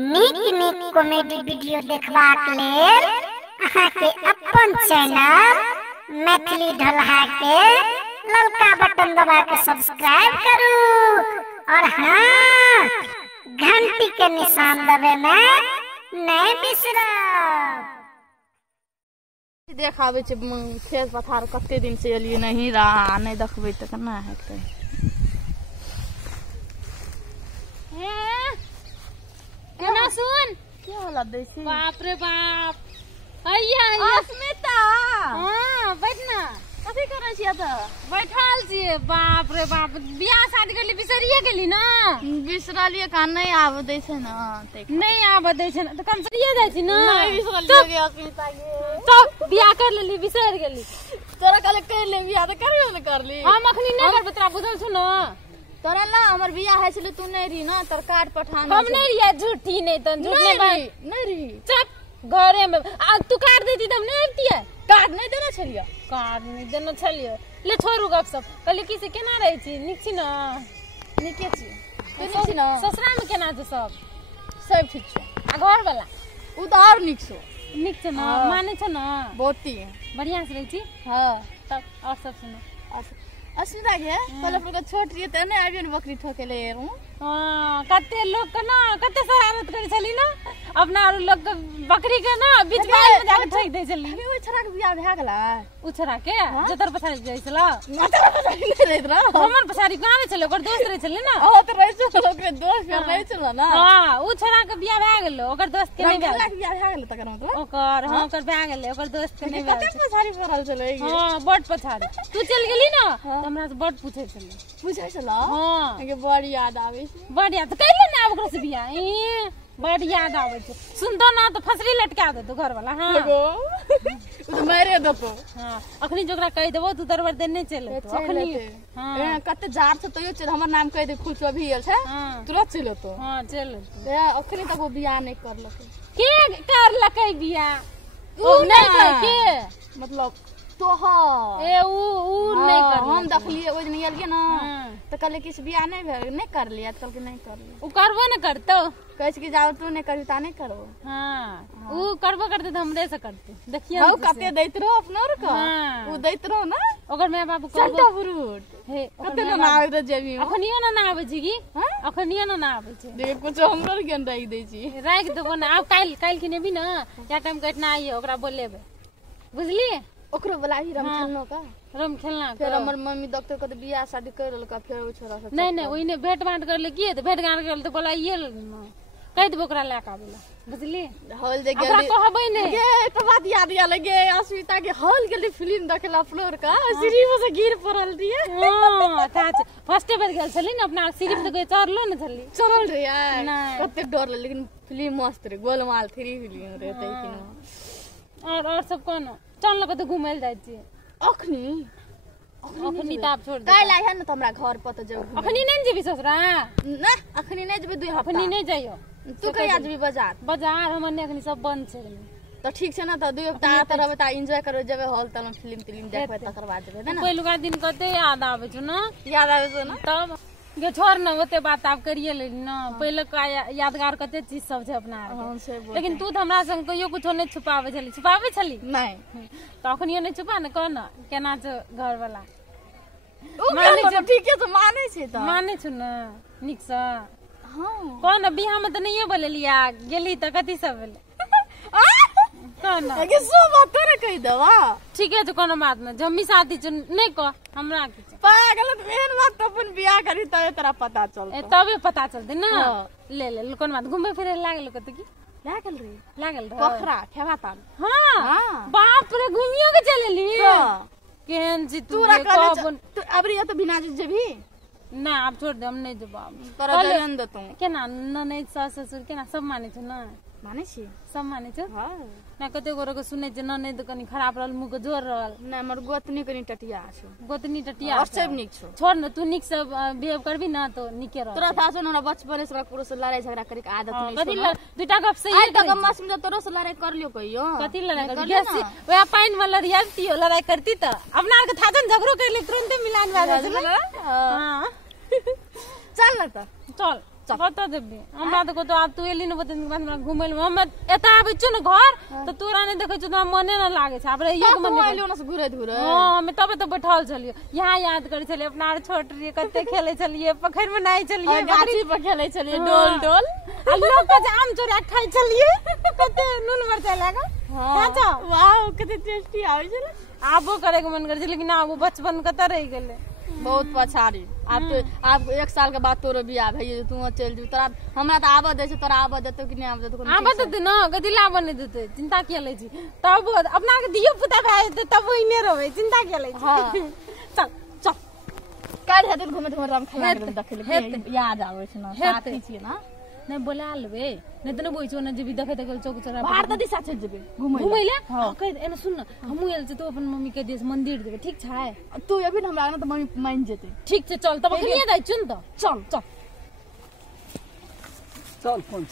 नीक comedy video देखबाक लेल अहाँ के अपन चैनल मैथिली ढलहा के ललका बटन दबा के सब्सक्राइब करू और हाँ घंटी के निशान दबाना नहीं बिसरब। देखाबे खेत पथार कते दिन से एलिए नहीं रहा नहीं देखबे त केना हेतै। केना सुन क्या होला दै छी? बाप रे बाप हैया अस्मिता हां बैठ ना कथि करै छी त? बैठल छिए। बाप रे बाप बियाह शादी करली बिसरिए गेली ना? बिसरलिए का नहीं आब दै छै ना ते नहीं आब दै छै ना त कंसरिए जाइ छी ना? नहीं बिसरलिए गे अस्मिता गे। तो बियाह कर लेली बिसर गेली। तोरा कहले कर ले बियाह त करबे न करली। हम अखनी नहीं करब तोरा बुझल छु ना? तोरा ला हमर बियाह है छले तू नहीं रही ना तर कार्ड पठाना हम नहीं रिया झूठी नहीं त झूठ नहीं बात नहीं रही चुप घरे में आ तू काट देती तब नहीं आती है। कार्ड नहीं देना छलिए कार्ड नहीं देना छलिए ले छोड़ू गप सब कहली की से केना रहै छी नीक छी ना? निके छी तू छी ना? ससुरा में केना छ सब? सब ठीक छ आ घर वाला उ त और निक छ। निक छ ना? माने छ ना? बहुती बढ़िया से रहै छी। हां तब और सब सुनो अस्मिता के पहले पर छोट रही त नहीं आबियो न बकरी ठोके ले रहूं। हां कते लोग के ना कते शरारत करे छली ना अपना लोग के बकरी के ना बीच बाल में जाके ठोक दे छली। ओइ छरा के बियाह भए गेला उछरा के जतर पछाड़ी जाइ छला ना तेरा पता नहीं रहत रहा हमर पछाड़ी कहां रहे छले ओकर दोस्त रहे छले ना? ओ त रहे छ लोग के दोस्त के रहे छ ना। हां उछरा के बियाह भए गेल ओकर दोस्त के नहीं भए के बियाह भए गेल तकर मतलब ओकर हां ओकर भए गेल ओकर दोस्त के नहीं भए कते पछाड़ी पड़ल छले। हां बड पछाड़ी तू चल गेली ना हमरा से बड पूछे छले पूछै छला हां के बड़ी याद आवे छै बड याद कैले ना ओकरा से बियाह बड याद आवे छै सुनतो ना तो फसरी लटका दे तू घर वाला। हां उ त मारे दतो हां अखनी जोकरा कह देबो तू दरबर देने चले तो अखनी हां कते जार छ तयो चल हमर नाम कह दे खुश अभी आयल छै तुरंत चलो तो हां चल ते अखनी तक वो बियाह नहीं करलक के करलकै बियाह ओ नहीं कर के मतलब तोहर ए उ नहीं कर हम देखलिए ओइ दिन एलिए ना त कहले किस बियाह नहीं भेल नहीं कर लिया कल के नहीं कर लिया उ करबो न करतो कहै छी कि जाओ तू नहीं करबी ता नहीं करबो। हां उ करबो करते त हमरे से करते देखिए हां कते दैत रहो अपनोर का उ दैत रहो ना ओकर माय बाबू चंटा फ्रूट हे कते ना आवे त जेबी अखनियो ना आवे छी की अखनियो ना आवे छै देख कुछ हमरो के राख दै छी राख देबो ना अब काल के नेबी ना या टाइम कटना आइए ओकरा बोलेबे बुझली ओकरो वाला ही रम खेलनो का रम खेलना फिर हमर मम्मी डॉक्टर कहते बियाह शादी कर ललका फिर ओ छोरा से नहीं ओइने भेंट बांट कर ले की त भेंट गांठ कर तो बोला ये कह देबो ओकरा ले का बोला बुझली हॉल दे ओकरा कहबै ने गे त बात याद या लगे अस्मिता के हॉल गेली फिल्म देखला फ्लोर का सीढ़ी में से गिर पड़ल दिए। हां ताच फर्स्ट बेर गेल छली न अपना सीढ़ी में तो चढ़लो न छली चढ़ल रे यार कते डर ले लेकिन फिल्म मस्त रे गोलमाल 3 फिल्म रे तै कि और सब कोन चल लग त घुमै ल जाइ छी अखनी त आप छोड़ दे काल आइ है न त हमरा घर पर त जब अखनी नहीं जेबी ससुरा ना अखनी नहीं जेबे 2 हफ्ता अखनी नहीं जाइयो तू कहिया जेबी बाजार हमर ने अखनी सब बंद छै त ठीक छै न त 2 हफ्ता आत रहबे त एंजॉय करे जेबे हॉल तल फिल्म देखबे तकर बाद जेबे ना पहिलुका दिन कते याद आवे छ न याद आवे छ न तब गे छोड़ न ओते बात आप करिए ले न पहले का यादगार कते चीज सब छै अपना लेकिन तू त हमरा संग कहियो कुछो नहीं छुपावे छली नहीं त अखनियो नहीं छुपा न कह न केना छ घर वाला माने छ ठीक है त माने छै त माने छु न निक से हां कौन बियाह में त नहीं बोललिया गेली त कथि सब भेले कौन आगे सो बात तोरे कहि दवा ठीक है तो कोनो बात न जम्मी शादी छ नहीं कह हमरा की पागल त मेन बात त अपन बियाह करी त तोरा पता चलत तबे पता चलते ना ले कोन बात घूमे फिरे लागल कत की लागल रे पोखरा ठेवातान हां बाप रे घूमियो के चलेली केहन जी तू तू अबरी तो बिना जेबी ना आप छोड़ दे हम नहीं जवाब तोरा जलन दतो केना ननद सास ससुर केना सब माने छ ना माने छी सब माने छ हां ना कते गोरो के सुने छ ननद कनी खराब रहल मुंह के जोर रहल ना हमर गोतनी कनी टटिया छ गोतनी टटिया और सब निक छ छोड़ न तू निक से बिहेव करबी ना तो निके रह तोरा था सुन हमरा बचपन से ककरो से लड़ाई झगड़ा करे के आदत नहीं छ कथि दुटा गप से आई तक हम समझ तोरा से लड़ाई कर लियो कहियो कथि लड़ाई कर गैसी ओया पाइन में लड़ियाती हो लड़ाई करती त अपना के थाजन झगड़ो कर ले तुरंत मिलान वाला हां चल न त चल बता देबी हमरा तो तो अब तू एली न बते बाद हमरा घुमै ल हम एता आबै छु न घर तो तोरा नै देखै छु त मने न लागे छ अब रहियो के मन आइलो न से घुरे घुरे हां हम तबे तो बैठल छलिए यहाँ याद करै छलिए अपना छोट रहिए कते खेलै छलिए पोखर में नहाय छलिए गाछी पर खेलै छलिए डोल डोल आ लोग के आम चोरा खाइ छलिए कते नून मरचाइ लागा चाचा वाओ कते टेस्टी आबै छले आबो करे के मन करे छै लेकिन आब बचपन कत रह गेले बहुत पछाड़ी आप 1 साल के बाद तोरो बियाह भइए तू चल जू तोरा हमरा त आबा दे छै तोरा आबा देतो कि नै आबा देतो आबा देते न गदिला बने देते चिंता किया लै छी तब अपना के दियो पुता भाई देते तब ओइने रहबै चिंता किया लै छी चल चल काल हेतै घुमे घुमे राम खाना के देखले याद आबै छै न साथी छियै न नै बोला लेबे नै त नै बोइ छ न जेबी देखै त चौक चौरा बाहर त दिशा चल जेबे घुमै ले कहि एने सुन न हमहु एल छ तो अपन मम्मी के देश मंदिर जेबे ठीक छै तू अभी हमरा न त मम्मी मान जेतै ठीक छै चल तब अखनिए जाइ छु न त चल चल चल फोन